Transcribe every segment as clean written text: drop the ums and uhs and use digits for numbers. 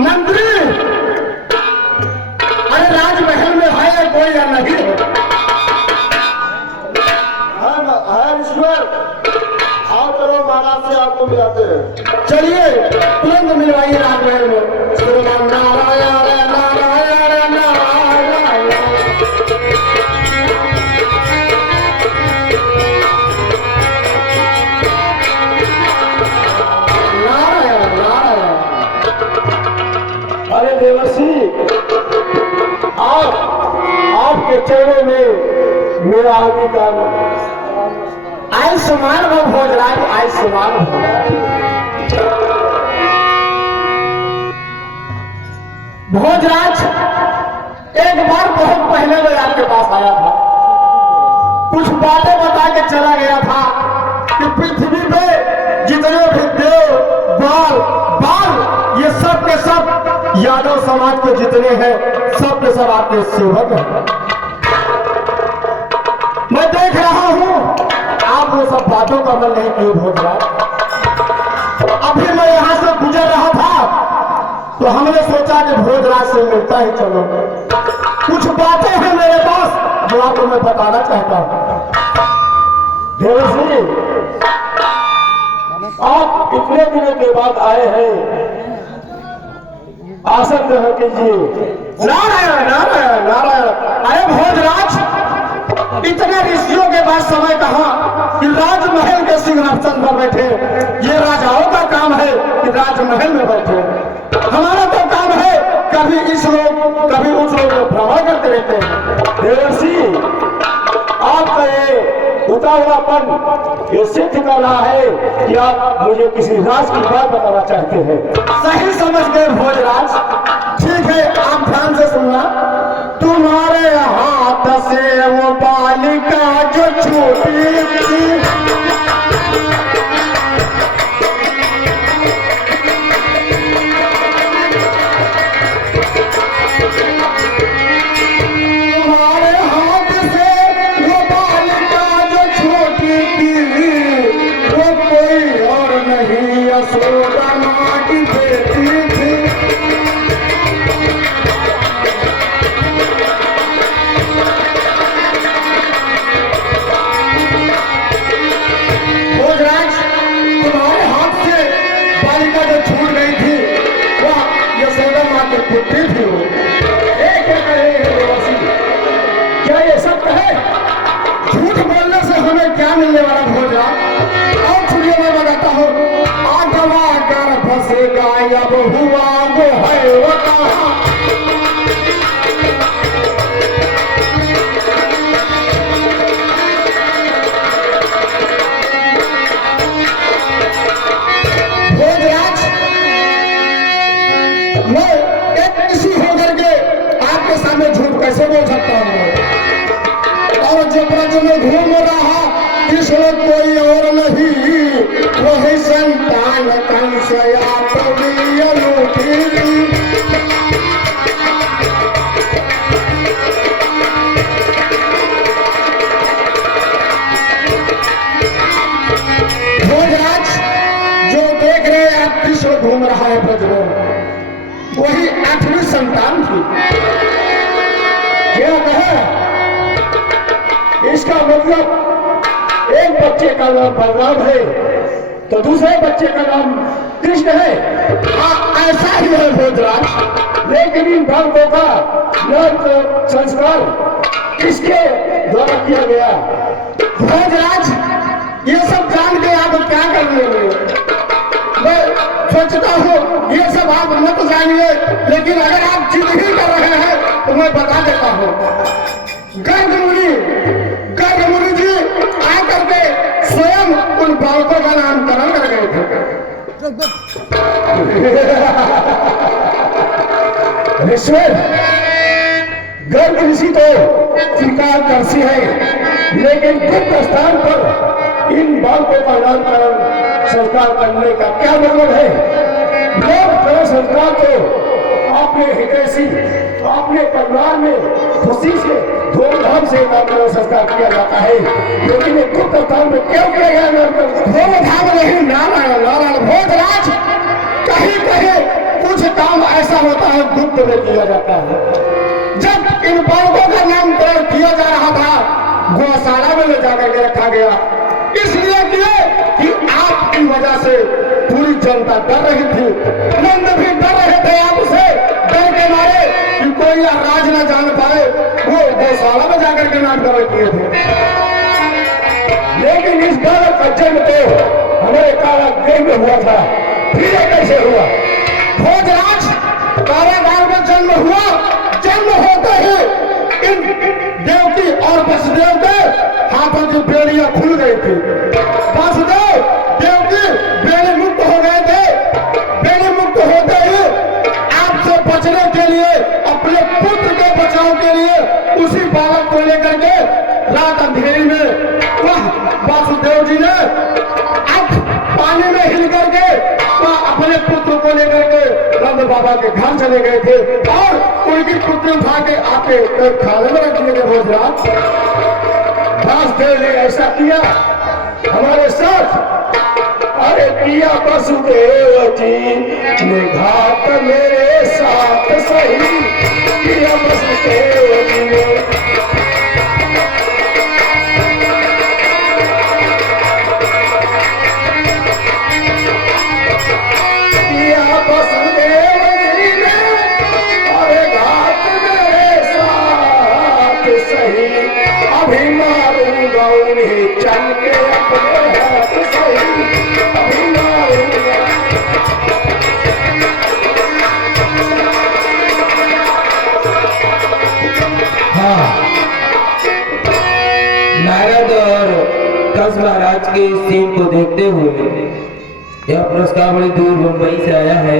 मंत्री, अरे राजमहल में है कोई या नहीं? ईश्वर, आओ चलो महाराज से आपको मिलाते हैं। चलिए तुरंत मिलवाइए राजमहल में। श्रीमान नारायण नारायण नारायण। नारायण नारायण। अरे देवर्षि, आपके चरणों में मेरा अंगीकार। आयुष्मान भव भोजराज, आयुष्मान भव। भोजराज, एक बार बहुत पहले मैं आपके पास आया था, कुछ बातें बता के चला गया था कि पृथ्वी पे जितने भी देव बाल बाल ये सब के सब यादव समाज के जितने हैं सब के सब आपके सेवक हैं। मैं देख रहा हूं आप वो सब बातों का अमल नहीं किए भोजराज। अभी मैं यहां से गुजर रहा था तो हमने सोचा कि भोजराज से मिलता ही चलो। कुछ बातें हैं मेरे पास जो आपको मैं बताना चाहता हूं। देवर्षि, आप इतने दिनों के बाद आए हैं, आसन ग्रहण कीजिए। नारायण नारायण नारायण। अरे भोजराज, इतने ऋषियों के बाद समय कहा कि राजमहल के सिंहासन पर बैठे। ये राजाओं का काम है कि राजमहल में बैठे। हमारा तो काम है कभी इस लोग कभी उस लोग में भ्रमण करते रहते हैं। देवर्षि, आपका ये उतावलापन ये सिद्ध कर रहा है कि आप मुझे किसी राज की बात बताना चाहते हैं। सही समझ गए भोजराज। ठीक है, आप ध्यान से सुनना। तुम्हारे हाथ से वो बालिका जो छूटी थी, तुम्हारे हाथ से वो बालिका जो छूटी थी, वो कोई और नहीं यशोदा माँ की बेटी थी। भोजराज, तुम्हारे हाथ से बालिका जो छूट गई थी वह यशोदा माँ की पुत्री थी। वो क्या कह रहे हैं देवर्षि? क्या ये सत्य है? झूठ बोलने से हमें क्या मिलने वाला भोजराज? और सुनिए, मैं बताता हूँ। आगवा गर्भ से गायब हुआ वो है वो कहाँ? भोजराज, मैं एक ऋषि होकर के आपके सामने झूठ कैसे बोल सकता हूँ? और जो ब्रज में घूम रहा कृष्ण कोई और नहीं, वही संतान कंस यादवीय लूटी थी। भोजराज, जो देख रहे हैं आप कृष्ण घूम रहा है ब्रज में, वही 8वीं संतान थी। क्या कहा? इसका मतलब एक बच्चे का नाम बलराम है तो दूसरे बच्चे का नाम कृष्ण है। हाँ, ऐसा ही है भोजराज। लेकिन इन भक्तों का नाम संस्कार किसके द्वारा किया गया? भोजराज, ये सब जान के आप क्या कर रहे हो? मैं सोचता हूँ ये सब आप मत जानिए, लेकिन अगर आप जिद ही कर रहे हैं तो मैं बता देता हूँ। गर्ग मुनि जी आकर के स्वयं उन बालकों का नामकरण कर गए थे। ईश्वर, गर्ग ऋषि तो स्वीकार करती है लेकिन गुप्त स्थान पर इन बालकों का नामकरण संस्कार करने का क्या मतलब है? लोग तरह संस्कार तो अपने हितैषी अपने परिवार में खुशी से धूमधाम से नामकरण संस्कार किया जाता है, लेकिन ये गुप्त स्थान में क्यों किया गया नामकरण? धूमधाम नहीं, नारायण नारायण भोजराज। कहीं कहीं कुछ काम ऐसा होता है गुप्त में किया जाता है। जब इन बालकों का नामकरण किया जा रहा था, गौशाला में ले जाकर के रखा गया, इसलिए किए कि आपकी वजह से पूरी जनता डर रही थी। नंद भी डर रहे थे आपसे, डर के मारे कि कोई राज न जान पाए, वो गौशाला में जाकर के नामकरण किए थे। लेकिन इस बालक का जन्म तो हमारे कारागृह में हुआ था, फिर ये कैसे हुआ? भोजराज, कारागार में जन्म हुआ। जन्म होते ही इन देवकी और वसुदेव के हाथों की बेड़ियां खुल गई थी। वसुदेव देवकी बेड़ी मुक्त हो गए थे। बेड़ी मुक्त होते ही आपसे बचने के लिए, अपने पुत्र के बचाव के लिए उसी बालक को लेकर के रात अंधेरी में वह वासुदेव जी ने अब पानी में हिल करके अपने पुत्र को लेकर के नंद बाबा के घर चले गए थे और उनकी पुत्री उठा के आके खाने में रख दिए थे। भोजराज, वासुदेव ने ऐसा किया हमारे साथ। अरे किया वसुदेव जी ने घात मेरे साथ सही, किया वसुदेव जी ने अभी मारूंगा उन्हें चल के अपने हाथ से, अभी मारूंगा। हाँ, नारद और कंस महाराज के सीन को देखते हुए यह पुरस्कार बड़ी दूर मुंबई से आया है।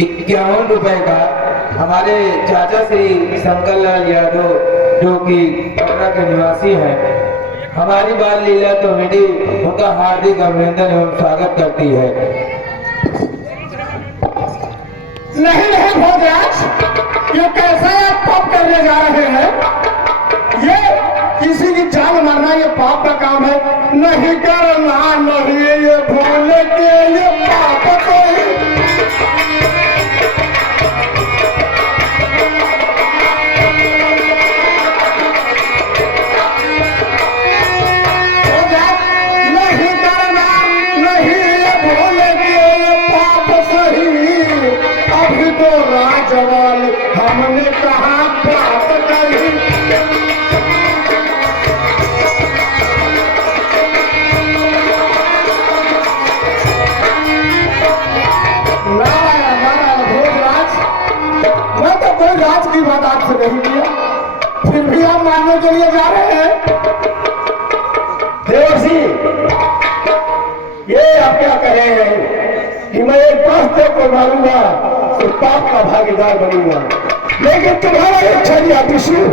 51 रुपए का हमारे चाचा श्री शंकर लाल यादव जो कि पटना के निवासी हैं, हमारी बाल लीला कमेटी उनका हार्दिक अभिनंदन एवं स्वागत करती है। नहीं नहीं भोजराज, ये कैसा आप पाप करने जा रहे हैं? ये किसी की जान मारना ये पाप का काम है। नहीं करना, नहीं ये भूल के ये पाप कोई। हमने कहा बात करी, भोजराज, मैं तो कोई राज की बात आपसे नहीं किया, फिर भी आप मानने के लिए जा रहे हैं। देवर्षि, ये आप क्या कह रहे हैं कि मैं एक वास्तव को मारूंगा तो पाप का भागीदार बनूंगा, लेकिन तुम्हारा इच्छा दिया विष्णु,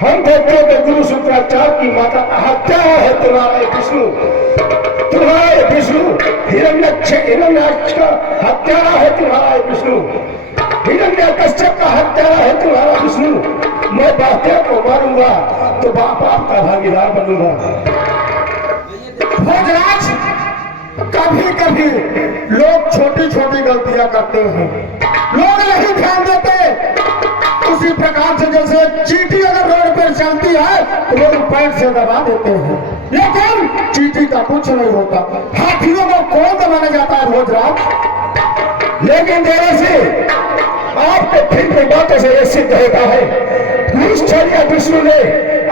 हम देवताओं के गुरु शुक्राचार्य की माता का हत्या है तुम्हारा विष्णु, तुम्हारा विष्णु हिरण्याक्ष का हत्यारा है तुम्हारा विष्णु, हिरण्यकश्यप का हत्यारा है तुम्हारा विष्णु। मैं वास्तव को मारूंगा तो पाप का भागीदार बनूंगा। भोजराज, कभी कभी लोग छोटी छोटी गलतियां करते हैं, लोग नहीं ध्यान देते। उसी प्रकार से जैसे चींटी अगर रोड पर चलती है तो लोग पैर से दबा देते हैं, लेकिन चींटी का कुछ नहीं होता। हाथियों को कौन दबाने जाता है भोजराज? लेकिन देवर से आपके ठीक की बातों से यह सिद्ध होता है विष्णु ने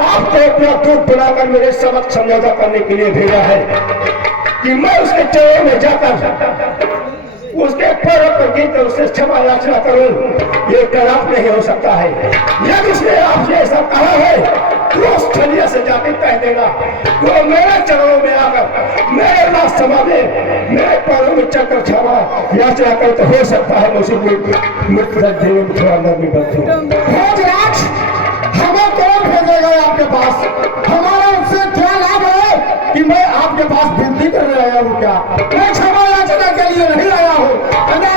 आपको अपना दूत बनाकर मेरे समक्ष समझौता करने के लिए भेजा है कि मैं उसके चरणों में जाकर उसके पैरों पर गिरकर उससे क्षमा याचना करूं। ये कराप नहीं हो सकता है। यदि उसने आपसे ऐसा कहा है तो उस छलिया से जाके कह देगा वो मेरे चरणों में आकर मेरे लाश समा दे, मेरे पैरों में चक्कर क्षमा याचना कर, तो हो सकता है उसी को मृत्यु में थोड़ा नरमी बनती। भोजराज, हमें आपके पास विनती करने आया हूँ क्या? मैं क्षमा याचना के लिए नहीं